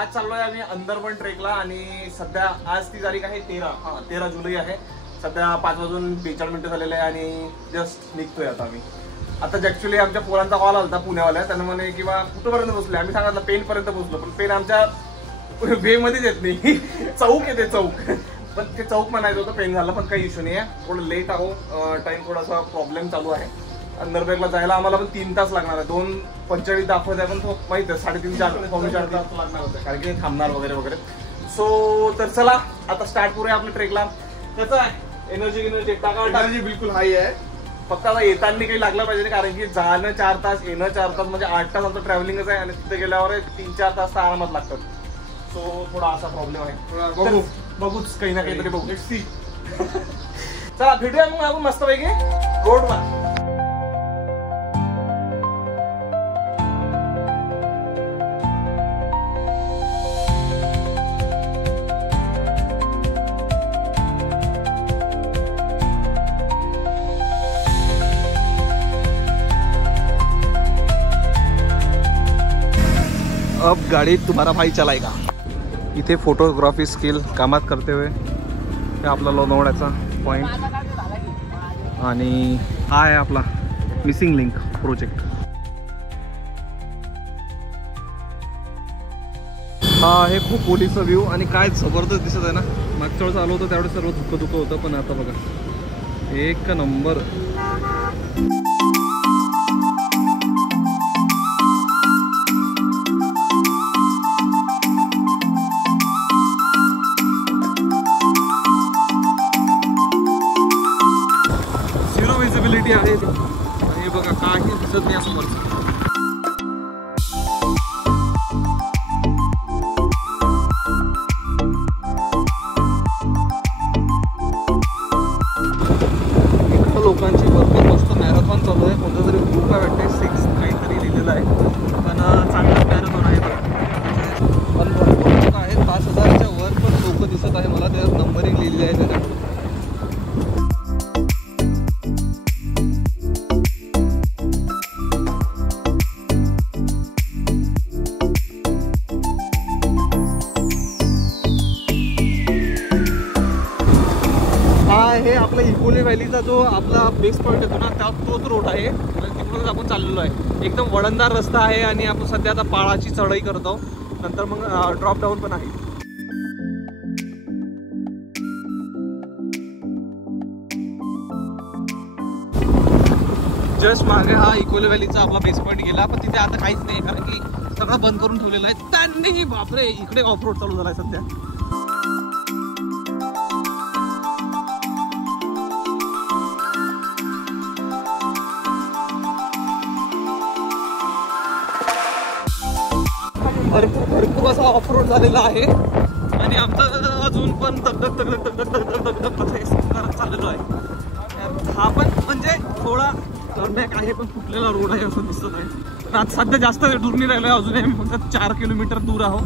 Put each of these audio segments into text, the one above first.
आज चाललोय आम्ही अंदरवन ट्रेकला आणि सध्या आज ती तारीख आहे 13 जुलै आहे. सध्या 5:42 झालेले आहे आणि जस्ट निघतोय आता आम्ही. आता ऍक्च्युली आमच्या पोरांचा कॉल आला होता पुण्यावाल्या, त्यांना म्हणे किंवा कुठपर्यंत पोहोचले. आम्ही सांगितलं पेनपर्यंत पोहोचलो, पण पेन आमच्या वे मध्येच येत नाही. चौक येते चौक, पण ते चौक म्हणायचं होतं, पेन झालं पण काही इश्यू नाही आहे. थोडं लेट आहो, टाइम थोडासा प्रॉब्लेम चालू आहे. अंदरबॅगला जायला आम्हाला पण 3 तास लागणार आहे. 2:45 दाखवत आहे, पण तो माहिती आहे 3.5-4 तास लागणार होते कारण की थांबणार वगैरे वगैरे. सो तर चला आता स्टार्ट करूया आपल्या ट्रेकला. त्याचं आहे एनर्जी टाका बिलकुल हाय आहे. फक्त आता येताना काही लागलं पाहिजे, कारण की जाणं 4 तास येणं 4 तास म्हणजे 8 तास आमचं ट्रॅव्हलिंगच आहे आणि तिथे गेल्यावर 3-4 तास तर आरामात लागतात. सो थोडा असा प्रॉब्लेम आहे. बघूच काही ना काहीतरी बघू. चला भेटूया मग आपण मस्तपैकी रोडवर. अब गाड़ी तुम्हारा भाई चलाएगा. इथे फोटोग्राफी स्किल कामात करते हुए हे आपला लोणावळ्याचा पॉइंट आणि हा आहे आपला मिसिंग लिंक प्रोजेक्ट. हा आहे खोपोलीचा व्ह्यू आणि काय जबरदस्त दिसत आहे ना. मागच्या वेळेस आलो होतं त्यावेळेस सर्व धुकं होतं, पण आता बघा एक नंबर. आहे आणि बघा काही दिसत नाही समोर. इकडं लोकांची भरपूर मस्त मॅरेथॉन चालू आहे. कोणता तरी ग्रुप आहे वाटते 6 काहीतरी लिहिलेलं आहे, पण चांगलं मॅरेथॉन आहे बघा. पण भरपूर लोक आहेत, 5000च्या वर पण लोक दिसत आहे मला. त्यात नंबरिंग लिहिलेली आहे त्याच्यात. हे आपला इकोली व्हॅलीचा जो आपला बेस पॉईंट येतो ना, तोच रोड आहे. तिकडूनच आपण चाललेलो आहे. एकदम वळणदार रस्ता आहे आणि आपण सध्या आता पाळाची चढाई करतो. नंतर मग ड्रॉप डाऊन पण आहे. जस्ट मागे हा इकोली व्हॅलीचा आपला बेस पॉईंट गेला, पण तिथे आता काहीच नाही कारण की सगळं बंद करून ठेवलेलं आहे त्यांनी. बापरे, इकडे ऑफ रोड चालू झाला आहे सध्या. भरपूर असा ऑफ रोड झालेला आहे आणि आमचं अजून पण धगधग चाललेलो आहे. हा पण म्हणजे थोडा टर्नबॅक आहे, पण फुटलेला रोड आहे असं दिसत आहे. आता सध्या जास्त दूर नाही राहिलो, अजून आम्ही फक्त 4 किलोमीटर दूर आहोत.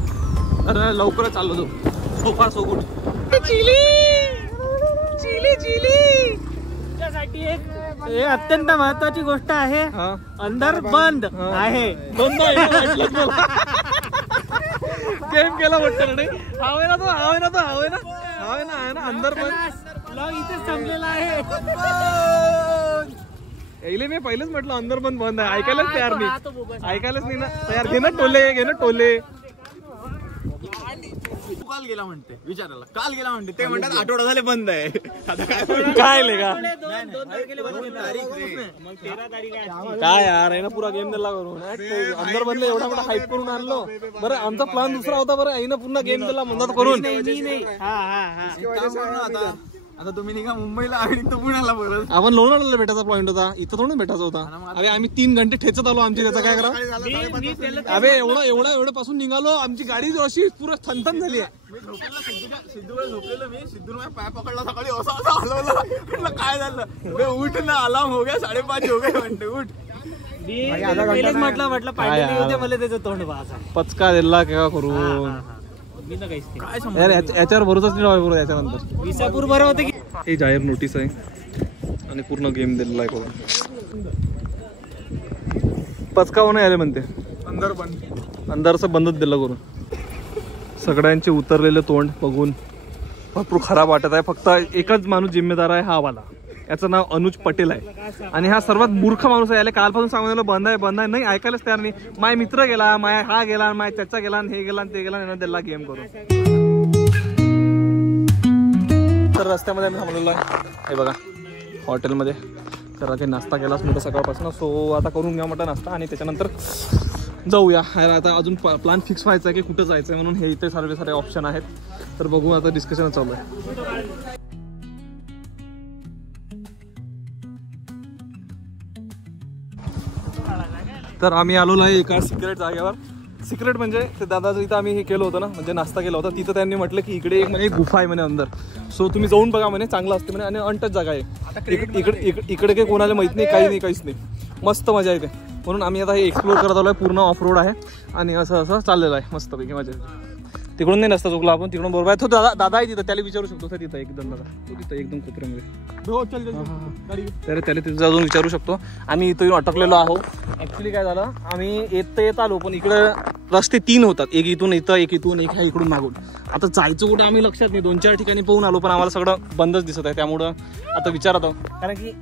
तर लवकरच चाललो जाऊ. सो फार सो गुड. चिली त्यासाठी एक अत्यंत महत्वाची गोष्ट आहे, अंदर बंद आहे. गेम केला वाटतं नाही. हवे ना अंदर बंद इथे संपलेला आहे. यायले मी पहिलेच म्हटलं अंदर बंद आहे. ऐकायलाच तयार नाही ना तयार. घे ना टोले. काल गेला म्हणते विचारायला, ते म्हणतात आठवडा झाले बंद आहे. काय काय यार आहे ना, पुरा गेम दिला करून अंदर बंद एवढा मोठा हाईप करून आणलो. बरं आमचा प्लॅन दुसरा होता. बरं आहे ना पुन्हा गेम दिला म्हणतात करून. आता तुम्ही निघा मुंबईला आणि तो पुण्याला परत. आपण लोणावळ्याला भेटायचा पॉईंट होता, इथं थोडं भेटायचा होता. अरे आम्ही 3 घंटे ठेचत आलो आमची. त्याचा काय करा. अरे एवढं पासून निघालो, आमची गाडी अशी पुरं थनथन झाली आहे. सिद्धूला झोपलेलो मी. सिद्धूने पाय पकडला सकाळी, असं हलवलं. म्हटलं काय झालं. उठ ना, अलार्म हो गया 5:30 हो गए म्हणते. उठ. म्हटलं पाहिजे मला त्याचं तोंड पचका दिला केव्हा करून. याच्यावर भरोसाच नाही याच्यानंतर. विसापूर बरं होतं की. हे जाहीर नोटीस आहे आणि पूर्ण गेम दिलेला आहे बघा. पचकाव नाही आले म्हणते. अंदर बंद. अंदरचं बंदच दिलं करून. सगळ्यांचे उतरलेले तोंड बघून भरपूर खराब वाटत आहे. फक्त एकच माणूस जिम्मेदार आहे, हा वाला. याचं नाव अनुज पटेल आहे आणि हा सर्वात मूर्ख माणूस आहे. याला कालपासून सांगून बंद आहे बंद आहे, नाही ऐकायलाच तयार नाही. माय मित्र गेला, माय हा गेला, माय त्याचा गेला, हे गेला ते गेला, त्याला गेम करू. तर रस्त्यामध्ये आम्ही थांबलेलो आहे हे बघा हॉटेलमध्ये. तर ते नाश्ता केलाच मोठं सकाळपासून. सो आता करून घ्या मोठा नाश्ता आणि त्याच्यानंतर जाऊया. आता अजून प्लॅन फिक्स व्हायचा आहे की कुठं जायचं आहे म्हणून. हे इथे सारे ऑप्शन आहेत. तर बघू आता डिस्कशन चालू आहे. तर आम्ही आलेलो आहे एका सिक्रेट जागेवर. सिक्रेट म्हणजे ते दादाचं इथं आम्ही हे केलं होतं ना, म्हणजे नाश्ता केला होता तिथं. त्यांनी म्हटलं की इकडे एक म्हणे गुफा आहे म्हणे अंदर. सो तुम्ही जाऊन बघा म्हणे, चांगलं असते म्हणे आणि अनटच जागा आहे. इकडे काही कोणाला माहित नाही, काही नाही, काहीच नाही. मस्त मजा येते. म्हणून आम्ही आता हे एक्सप्लोर करत आलो आहे. पूर्ण ऑफ रोड आहे आणि असं चाललेलं आहे मस्तपैकी. मजा येते. तिकडून नाही नसता चुकला आपण, तिकडून बरोबर आहे. तो दादा आहे तिथं, त्याला विचारू शकतो. सर तिथं एकदम दादा, तो तिथं एकदम कोपऱ्यामध्ये. तर त्याला तिथं जाऊन विचारू शकतो. आम्ही इथून अटकलेलो आहो. ॲक्च्युली काय झालं, आम्ही येत आलो पण इकडं रस्ते 3 होतात. एक इथून इथं, एक इथून, एक ह्या इकडून मागून. आता जायचं कुठं आम्ही लक्षात नाही. 2-4 ठिकाणी पाहून आलो पण आम्हाला सगळं बंदच दिसत आहे. त्यामुळं आता विचारत आहोत, कारण की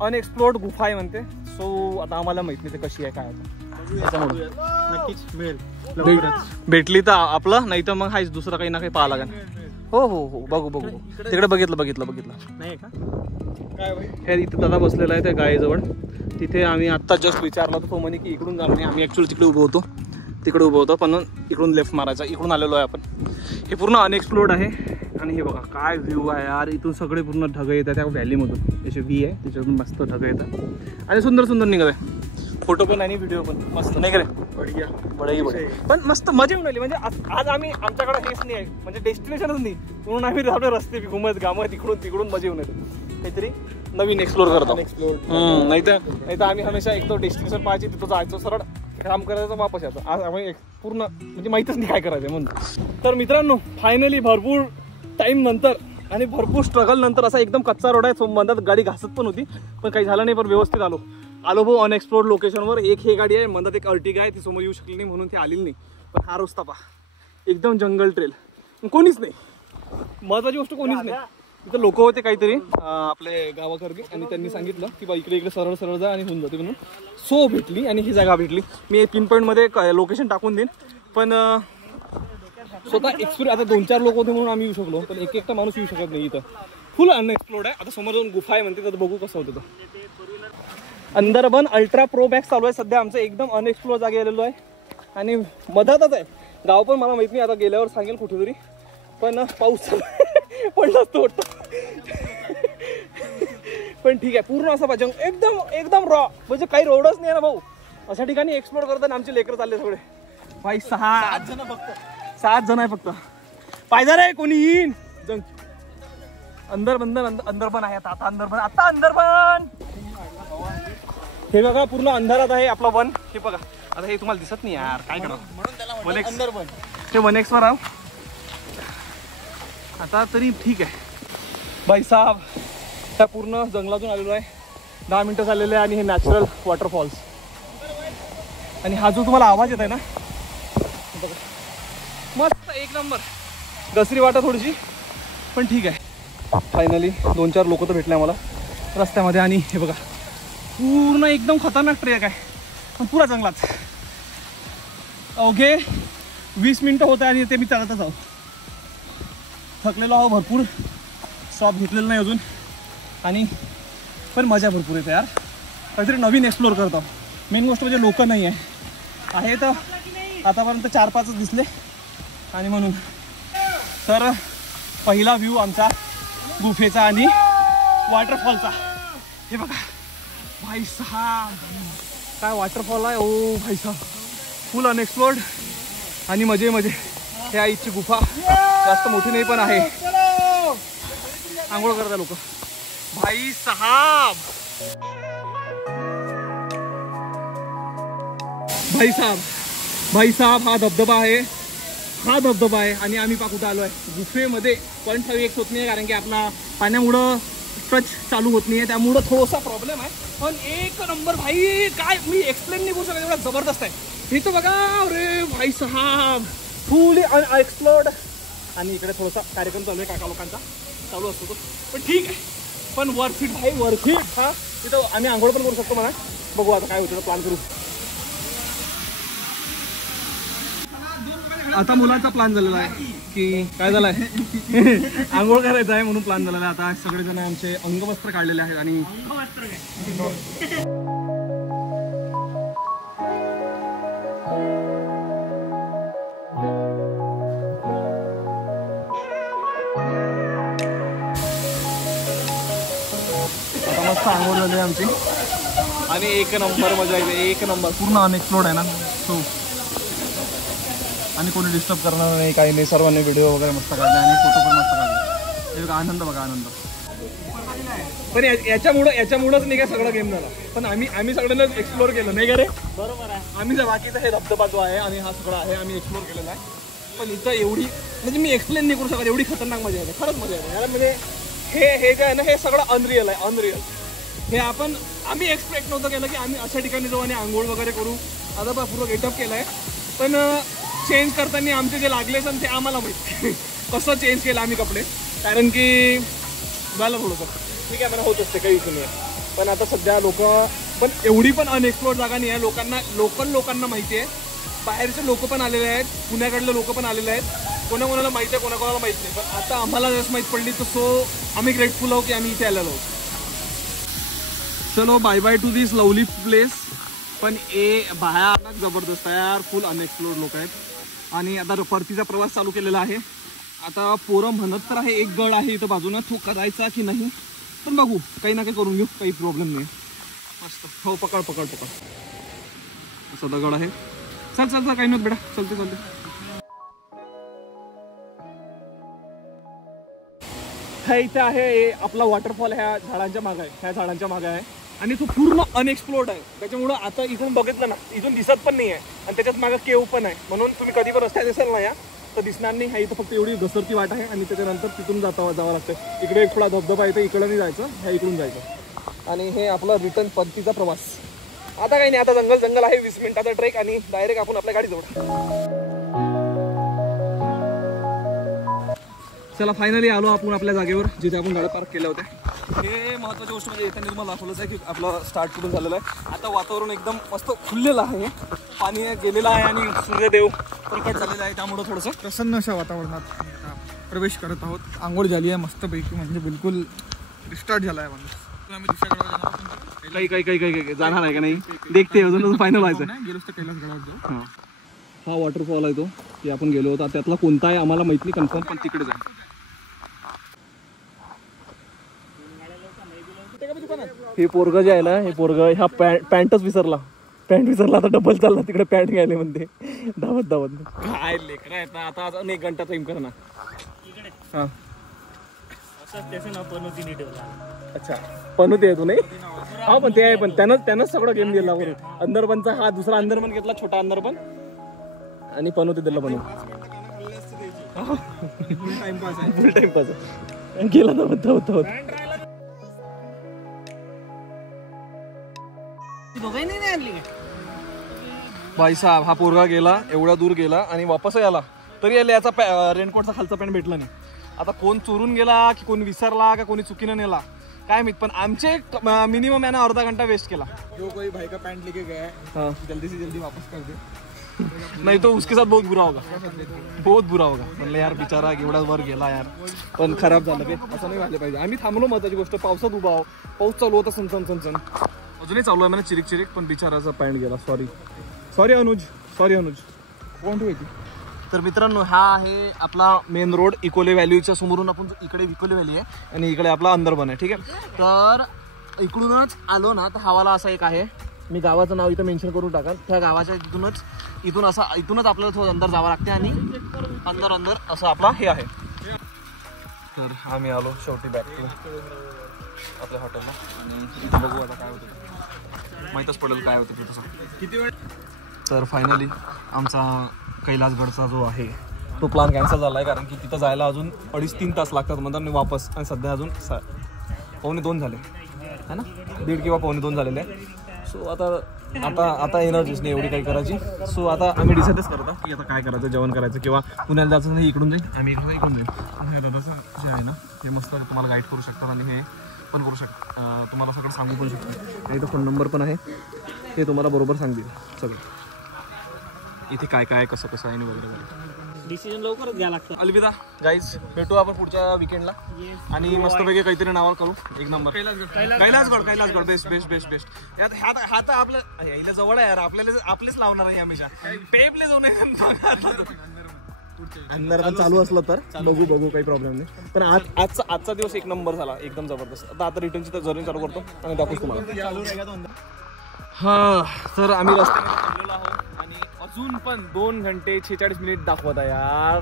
अनएक्सप्लोर्ड गुफा आहे म्हणते. सो आता आम्हाला माहित नाही ते कशी आहे काय त्याच्यामुळे. नक्कीच मिळेल, भेटली तर आपलं, नाही तर मग हाच दुसरं काही ना काही पाहा लागेल. हो हो हो बघू. तिकडे बघितलं नाही का हे इथे दादा बसलेला आहे त्या गायीजवळ. तिथे आम्ही आत्ता जस्ट विचारला तर तो म्हणे की इकडून जा म्हणे. आम्ही ॲक्च्युअली तिकडे उभं होतो पण इकडून लेफ्ट मारायचा. इकडून आलेलो आहे आपण. हे पूर्ण अनएक्सप्लोर्ड आहे आणि हे बघा काय व्ह्यू आहे यार. इथून सगळे पूर्ण ढग येतात त्या व्हॅलीमधून. असे व्ही आहे त्याच्यातून मस्त ढग येतात आणि सुंदर निघत आहे. फोटो पण आणि व्हिडिओ पण मस्त नाही करे. बढिया पण मस्त मजा येऊन आली. म्हणजे आज आम्ही आमच्याकडे हेच नाही आहे, म्हणजे डेस्टिनेशनच नाही, म्हणून आम्ही आपले रस्ते घुमत गामत इकडून मजा येऊन येते. काहीतरी नवीन एक्सप्लोर करतो. नाही तर आम्ही हमेशा एक तो डेस्टिनेशन पाहायची, तिथं जायचो, सरळ काम करायचं, वापस यायचं. आज आम्ही पूर्ण म्हणजे माहीतच नाही काय करायचं म्हणून. तर मित्रांनो फायनली भरपूर टाईम नंतर आणि भरपूर स्ट्रगल नंतर असा एकदम कच्चा रोड आहे. मधात गाडी घासत पण होती पण काही झालं नाही. पण व्यवस्थित आलो भाऊ अनएक्सप्लोर्ड लोकेशनवर. एक हे गाडी आहे, मधात एक अर्टिगा आहे, ती समोर येऊ शकली नाही म्हणून ती आलेली नाही. पण हा रस्ता पहा एकदम जंगल ट्रेल, कोणीच नाही. महत्वाची गोष्ट कोणीच नाही. तिथं लोक होते काहीतरी आपले गावाकडे आणि त्यांनी सांगितलं की बा इकडे सरळ जा आणि होऊन जाते म्हणून. सो भेटली आणि ही जागा भेटली. मी पिन पॉईंटमध्ये लोकेशन टाकून देईन. पण स्वतः एक्सपिरियन्स, आता 2-4 लोक होते म्हणून आम्ही येऊ शकलो, पण एकटा माणूस येऊ शकत नाही. इथं फुल अनएक्सप्लोर्ड आहे. आता समोर जाऊन गुफा आहे म्हणते, तर बघू कसं होतं. अंदरबन अल्ट्रा प्रो मॅक्स चालू आहे सध्या आमचं. एकदम अनएक्सप्लोर जागे आलेलो आहे आणि मधातच आहे. गाव पण मला माहित नाही, आता गेल्यावर सांगेल कुठेतरी. पण पाऊस पडलाच तो पण ठीक आहे. पूर्ण असं पाहिजे एकदम रॉ, म्हणजे काही रोडच नाही ना भाऊ. अशा ठिकाणी एक्सप्लोर करताना आमचे लेकर चालले सगळे. भाई 7 जण आहे फक्त. पाहिजे रे कोणी येईन. अंदर पण आहे आता अंदर पण. हे बघा पूर्ण अंधारात आहे आपला वन. हे बघा आता हे तुम्हाला दिसत नाही यार, काय करा. ते 1x वर आहो आता तरी ठीक आहे. भाई साहेब त्या पूर्ण जंगलातून आलेलो आहे. 10 मिनिटं झालेले आणि हे नॅचरल वॉटरफॉल्स. आणि हा जो तुम्हाला आवाज येत आहे ना, मस्त एक नंबर. दसरी वाटा थोडीशी पण ठीक आहे. फायनली 2-4 लोक तर भेटले आम्हाला रस्त्यामध्ये. आणि हे बघा पूर्ण एकदम खतरनाक ट्रेक आहे पण पुरा जंगलात. ओके 20 मिनिटं होत आहे आणि ते मी चालतच आहो. थकलेलो आहो भरपूर. स्टॉप घेतलेलं नाही अजून आणि पण मजा भरपूर येते यार. काहीतरी नवीन एक्सप्लोर करतो. मेन गोष्ट म्हणजे लोक नाही आहे तर आतापर्यंत 4-5च दिसले आणि म्हणून. तर पहिला व्ह्यू आमचा गुफेचा आणि वॉटरफॉलचा. हे बघा भाई साहब काय वॉटरफॉल आहे. ओ भाई साहब फुल अनएक्सप्लोर्ड आणि मजे. हे आईची गुफा जास्त मोठी नाही पण आहे. आंघोळ करता लोक. भाई साहब हा धबधबा आहे आणि आम्ही कुठं आलो आहे गुफेमध्ये. पण 1 होत नाही कारण की आपला पाण्यामुळं टच चालू होत नाही आहे, त्यामुळं थोडासा प्रॉब्लेम आहे. पण एक नंबर भाई, काय मी एक्सप्लेन नाही करू शकत, एवढा जबरदस्त आहे. हे तर बघा. अरे भाई साहब फुली अनएक्सप्लोर्ड. आणि इकडे थोडासा कार्यक्रम चालू आहे काका लोकांचा, चालू असतो तो, पण ठीक आहे. पण वर्थ इट भाई, वर्थ इट. हा तिथं आम्ही आंघोळ पण करू शकतो म्हणा. बघू आता काय होतं, प्लॅन करू. आता मुलांचा प्लॅन झालेला आहे की काय झालाय आंघोळ करायचं आहे म्हणून प्लॅन झालेला आहे. आता सगळेजण आमचे अंगवस्त्र काढलेले आहेत आणि आता मस्त आंघोळ झाली आमची आणि एक नंबर मजा येते, एक नंबर. पूर्ण अनएक्सप्लोर्ड आहे ना सो, आणि कोणी डिस्टर्ब करणार नाही, काही नाही. सर्वांनी व्हिडिओ वगैरे मस्त काढले आणि फोटो पण मस्त काढले. एक आनंद बघा, आनंद. पण याच्यामुळंच नाही काय सगळा गेम झाला. पण आम्ही सगळ्यांना एक्सप्लोर केलं नाही का रे? बरोबर आहे. आम्ही जर बाकीचा हे धबधबा जो आहे आणि हा सगळा आहे आम्ही एक्सप्लोर केलेला आहे. पण इथं एवढी म्हणजे मी एक्सप्लेन नाही करू शकत, एवढी खतरनाक मजा येते, खरंच मजा येते यार. म्हणजे हे जे आहे ना हे सगळं अनरिअल आहे, अनरिअल. हे आम्ही एक्सपेक्ट नव्हतं केलं की आम्ही अशा ठिकाणी जाऊ आणि आंघोळ वगैरे करू. आता बघ पूर्ण गेटअप केलं आहे. पण चेंज करताना आमचे जे लागले सण ते आम्हाला माहिती कसं चेंज केलं आम्ही कपडे. कारण की झालं थोडंसं ठीक आहे, मला होत असते, काही इश्यू नाही. पण आता सध्या लोक पण एवढी पण अनएक्सप्लोर्ड जागा नाही आहे. लोकांना माहिती आहे. बाहेरचे लोक पण आलेले आहेत, पुण्याकडले लोक पण आलेले आहेत. कोणाकोणाला माहिती आहे, कोणाकोणाला माहीत नाही. पण आता आम्हाला जसं माहीत पडली तर सो आम्ही ग्रेटफुल आहोत की आम्ही इथे आलेलो आहोत. चलो bye bye to this lovely place. पण बाहेर जबरदस्त आहे यार, फुल अनएक्सप्लोर्ड लोक आहेत. आणि आता परतीचा प्रवास चालू केलेला आहे. आता पोरं म्हणत तर आहे एक गड आहे इथं बाजूनं, तो करायचा की नाही पण बघू, काही ना काही करून घेऊ, काही प्रॉब्लेम नाही. मस्त. हो पकड पकड पकड. असा दगड आहे. चल चल चल, काही नाही बेटा, चलते चलते. ह्या इथे आहे आपला वॉटरफॉल, ह्या झाडांच्या मागे आहे, ह्या झाडांच्या मागे आहे. आणि तो पूर्ण अनएक्सप्लोर्ड आहे. त्याच्यामुळं आता इथून बघितलं ना, इथून दिसत पण नाही आहे. आणि त्याच्यात मागं केव पण आहे. म्हणून तुम्ही कधी पण रस्त्यात दिसेल ना या तर दिसणार नाही. ह्या इथं फक्त एवढी घसरती वाट आहे आणि त्याच्यानंतर तिथून जावं लागतं. इकडे एक थोडा धबधबा येतो, इकडं नाही जायचं, ह्या इकडून जायचं. आणि हे आपला रिटर्न परतीचा प्रवास. आता काही नाही, आता जंगल आहे, 20 मिनिटाचा ट्रेक आणि डायरेक्ट आपण आपल्या गाडी जवळ. चला फायनली आलो आपण आपल्या जागेवर जिथे आपण गाड्या पार्क केल्या होत्या. हे महत्त्वाची गोष्ट म्हणजे येताना तुम्हाला दाखवलंच आहे की आपलं स्टार्ट कुठून झालेलं आहे. आता वातावरण एकदम मस्त खुललेलं आहे, पाणी गेलेलं आहे आणि सूर्यदेव प्रकट झालेला आहे. त्यामुळं थोडंसं प्रसन्न अशा वातावरणात प्रवेश करत आहोत. आंघोळ झाली आहे मस्तपैकी, म्हणजे बिलकुल रिस्टार्ट झाला आहे माणूस. आम्ही दुसऱ्याकडे काही जाणार आहे का नाही देखते, अजून फायनल व्हायचं. गेलोच तर कैलास गडावर जाऊ. हा वॉटरफॉल आहे तो की आपण गेलो होता, त्यातला कोणता आहे आम्हाला माहित नाही कन्फर्म, पण तिकडे जाऊ. हे पोरग जे आहे ना, हे पोरग ह्या पॅन्टच विसरला, आता डबल चालला तिकडे पॅन्ट घ्यायला म्हणते धावत. काय लेकरं आहेत ना, आता अजून 1 घंटा टाइम कर ना. हा अच्छा पनोती आहे तू नाही. हा पण ते आहे, पण त्यानंच सगळं गेम दिला बरोबर. अंदरबनचा हा दुसरा अंदरबन घेतला, छोटा अंदरबन, आणि पनोती दिला बनवून. फुल टाइमपास गेला ना होत. भाई साहेब हा पोरगा गेला, एवढा दूर गेला आणि वापस आला तरी याला याचा रेनकोटचा खालचा पॅन्ट भेटला नाही. आता कोण चोरून गेला की कोणी विसरला का कोणी चुकीनं नेला काय माहित, पण आमचे मिनिमम यानं अर्धा घंटा वेस्ट केला. जो कोई भाई का पैंट लेके गया है जल्दी से जल्दी वापस कर दे, नहीं तो उसके साथ बहुत बुरा होगा. म्हणलं यार बिचारा एवढा वर गेला यार, पण खराब झालं ते. असं नाही झालं पाहिजे. आम्ही थांबलो, महत्वाची गोष्ट. पावसात उभा पाऊस चालू होता, सनसन अजूनही चालू आहे मला चिरिक, पण बिचाराचा पॅन्ट गेला. सॉरी अनुज. कोण ठेवायची. तर मित्रांनो हा आहे आपला मेन रोड, इकोले व्हॅलीच्या समोरून आपण इकडे इकोले व्हॅली आहे आणि इकडे आपला अंदरबन आहे. ठीक आहे, तर इकडूनच आलो ना तर हवाला असा एक आहे, मी गावाचं नाव इथं मेन्शन करून टाका. त्या गावाच्या इथूनच आपल्याला थोडं अंदर जावं लागते आणि अंदर असं आपला हे आहे. तर आम्ही आलो शेवटी बॅक टू आपल्या हॉटेलला आणि इथं बघू आता काय होतं, माहीतच पडेल काय होतं तसं किती वेळ. तर फायनली आमचा कैलासगडचा जो आहे तो प्लॅन कॅन्सल झाला आहे, कारण की तिथं जायला अजून 2.5-3 तास लागतात म्हणतात वापस. आणि सध्या अजून 1:15 झाले है ना, 1:30 किंवा 1:15 झालेले आहे. सो आता एनर्जीच नाही एवढी काही करायची. सो आता आम्ही डिसाईडच करतो की आता काय करायचं, जेवण करायचं किंवा पुण्याला जायचं नाही, इकडून जाईल आम्ही इकडून जाईल. हे दादाचं जे आहे ना ते मस्त तुम्हाला गाईड करू शकतात आणि हे पण करू शकतात, तुम्हाला सगळं सांगू पण शकतात. आणि इथं फोन नंबर पण आहे, ते तुम्हाला बरोबर सांगतील सगळं इथे काय काय कसं कसं आहे वगैरे वगैरे. डिसिजन लवकरच घ्यायला लागतं. अलविदा गाईज, भेटू आपण पुढच्या विकेंडला आणि मस्तपैकी काहीतरी नावावर करू. एक number Kailasgad best best best best. हा तर आपलं यायला जवळ आहे यार, आपलेच लावणार आहे हमेशा. पेपले जाऊन अंधार चालू असलं तर बघू काही प्रॉब्लेम नाही. पण आजचा दिवस एक नंबर झाला, एकदम जबरदस्त. आता रिटर्नची तर जर्नी चालू करतो आणि दाखवतो तुम्हाला. हा तर आम्ही रस्त्यामध्ये थांबलेलो आहोत आणि अजून पण 2 घंटे 46 मिनिट दाखवत आहे यार.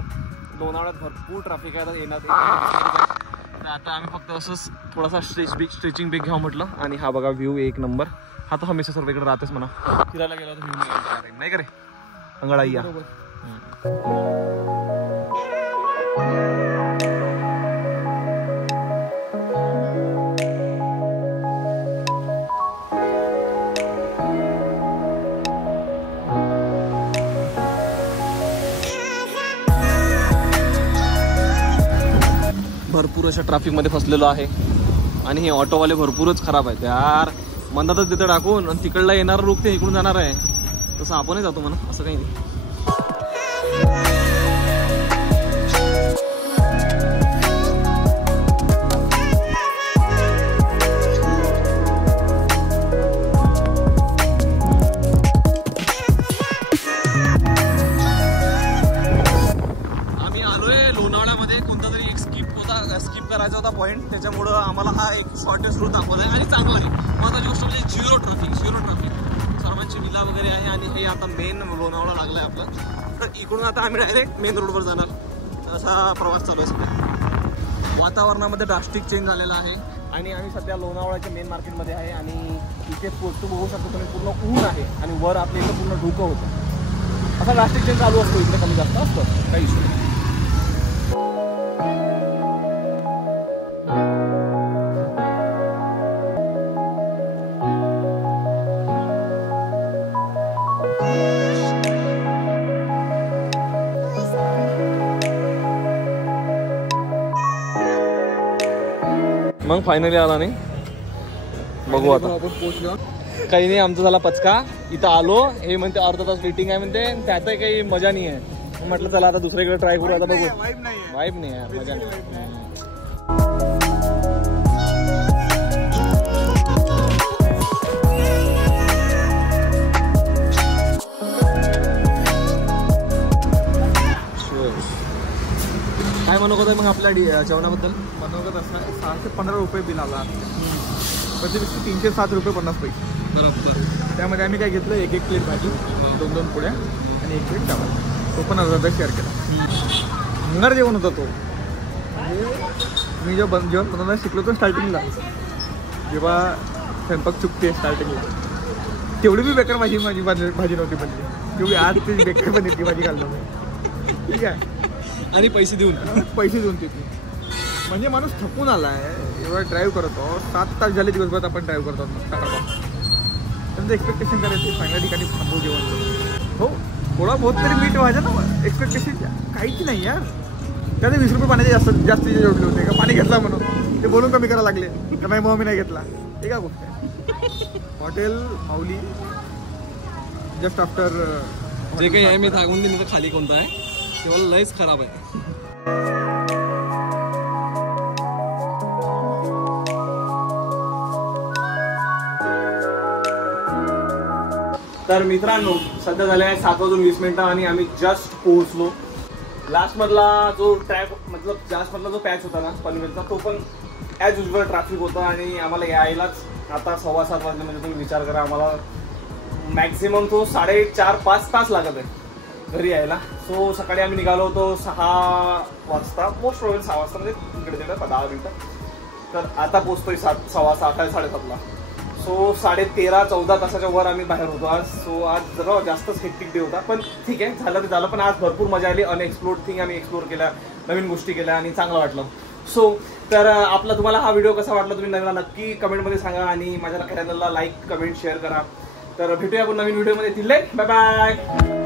लोणावळ्यात भरपूर ट्रॅफिक आहे येणार. तर आता आम्ही फक्त असंच थोडासा स्ट्रेचिंग ब्रेक घ्यावं म्हटलं. आणि हा बघा व्ह्यू एक नंबर. हा तर हमेशा सर्वेकडे राहतेच म्हणा, फिरायला गेला तर व्ह्यू नाही का रे अंगळा या. भरपूर अशा ट्रॅफिकमध्ये फसलेलो आहे आणि हे ऑटोवाले भरपूरच खराब आहेत यार. मनातच तिथं टाकून आणि तिकडला येणारा रूट ते इकडून जाणार आहे, तसं आपणही जातो म्हणा, असं काही नाही. स्किप करायचा होता पॉईंट, त्याच्यामुळं आम्हाला हा एक शॉर्टेस्ट रूट दाखवला आहे आणि चांगला आहे. महत्त्वाची गोष्ट म्हणजे झिरो ट्रॅफिक सर्वांची विला वगैरे आहे. आणि हे आता मेन लोणावळा लागला आहे आपलं. तर इकडून आता आम्ही डायरेक्ट मेन रोडवर जाणार, असा प्रवास चालू आहे सध्या. वातावरणामध्ये ड्रास्टिक चेंज झालेला आहे आणि आम्ही सध्या लोणावळ्याच्या मेन मार्केटमध्ये आहे. आणि इथे पोचतो बघू शकतो तुम्ही, पूर्ण ऊन आहे आणि वर आपल्या इथं पूर्ण धुकं होतं. असा ड्रास्टिक चेंज चालू असतो इकडे, कमी जास्त असतं, काही इश्यू नाही. मग फायनली आला नाही, बघू आता. काही नाही, आमचा झाला पचका. इथं आलो, हे म्हणते अर्धा तास वेटिंग आहे म्हणते, त्यातही काही मजा नाही आहे. म्हटलं चला आता दुसरीकडे ट्राय करू. आता बघू, वाईब नाही यार, मजा नाही. काय मनोगत आहे मग आपल्या जेवणाबद्दल? मनोगत असा 615 रुपये बिल आला, प्रतिव्यक्ती 307 रुपये 50 पैसे. बरोबर. त्यामध्ये आम्ही काय घेतलं, एक प्लेट भाजी, 2 पुड्या आणि 1 प्लेट चावल. तो पण अर्धा शेअर केला. भंगार जेवण होता तो. मी जेव्हा जेवण बनवायला शिकलो तो स्टार्टिंगला, जेव्हा स्वयंपाक चुकते स्टार्टिंगला, तेवढी बी बेकार माझी भाजी नव्हती बनली, तेवढी आज ती बेकार बनली भाजी घालणं. ठीक आहे, आणि पैसे देऊन तिथे म्हणजे माणूस थकून आला आहे. एवढा ड्राईव्ह करतो, 7 तास झाले दिवसभरात आपण ड्राईव्ह करतो. त्यांचं एक्सपेक्टेशन करायचं चांगल्या ठिकाणी थांबू जेवण. हो, थोडा बहुत तरी मीठ व्हायचं ना, एक्सपेक्टेशन काहीच नाही यार. त्याने 20 रुपये पाण्याचे जास्तीचे जोडले होते का, पाणी घेतला म्हणून ते बोलून कमी करायला लागले का, नाही मग मी नाही घेतला. हे का गोष्ट आहे. हॉटेल माऊली जस्ट आफ्टर जे काही आहे मी सांगून देईन. खाली कोणता आहे तेव्हा लयच खराब आहे. तर मित्रांनो, सध्या झाले आहे 7:20 आणि आम्ही जस्ट पोहोचलो. लास्ट मधला जो जो पॅच होता ना पनवेलचा, तो पण ॲज युजल ट्रॅफिक होता आणि आम्हाला यायलाच आता 7:15 वाजले. म्हणजे तुम्ही विचार करा, आम्हाला मॅक्झिमम तो 4.5-5 तास लागत आहे घरी यायला. सो सकाळी आम्ही निघालो होतो 6 वाजता, मोस्ट प्रॉब्लेम 6 वाजता, म्हणजे इकडे तिकडे 10 मिनिटं. तर आता पोचतोय 7:15 7:30ला. सो 13-14 तासाच्या वर आम्ही बाहेर होतो आज. सो आज जरा जास्तच हेक्टिक डे होता, पण ठीक आहे, झालं ते झालं. पण आज भरपूर मजा आली. अनएक्सप्लोर्ड थिंग आम्ही एक्सप्लोर केल्या, नवीन गोष्टी केल्या आणि चांगलं वाटलं. सो तर तुम्हाला हा व्हिडिओ कसा वाटला तुम्ही नक्की कमेंटमध्ये सांगा आणि माझ्या चॅनलला लाईक, कमेंट, शेअर करा. तर भेटूया आपण नवीन व्हिडिओमध्ये. Bye bye.